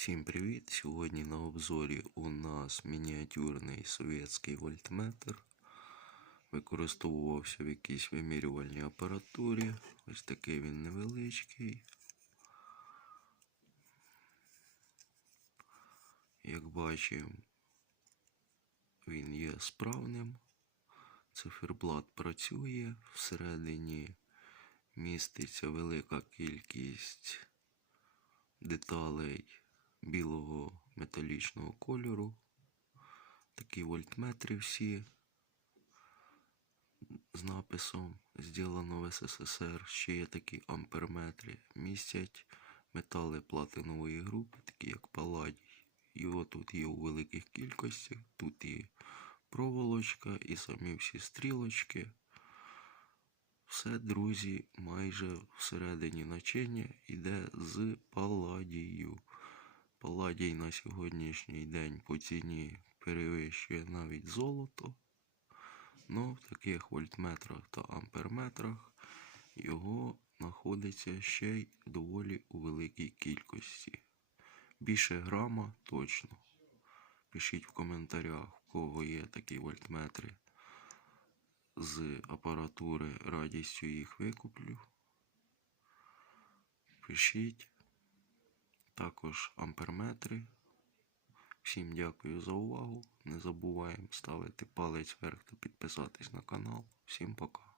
Всім привіт! Сьогодні на обзорі у нас мініатюрний совєтський вольтметр. Використовувався в якійсь вимірювальній апаратурі. Ось такий він невеличкий. Як бачимо, він є справним. Циферблат працює. Всередині міститься велика кількість деталей білого металічного кольору. Такі вольтметри всі з написом «Зроблено в СССР. Ще є такі амперметри. Містять метали платинової групи, такі як паладій. Його тут є у великих кількостях. Тут і проволочка, і самі всі стрілочки. Все, друзі, майже всередині начиння йде з паладію. Паладій на сьогоднішній день по ціні перевищує навіть золото. Ну, в таких вольтметрах та амперметрах його знаходиться ще й доволі у великій кількості. Більше грама точно. Пишіть в коментарях, в кого є такі вольтметри з апаратури, радістю їх викуплю. Пишіть. Також амперметри. Всім дякую за увагу. Не забуваємо ставити палець вверх та підписатись на канал. Всім пока.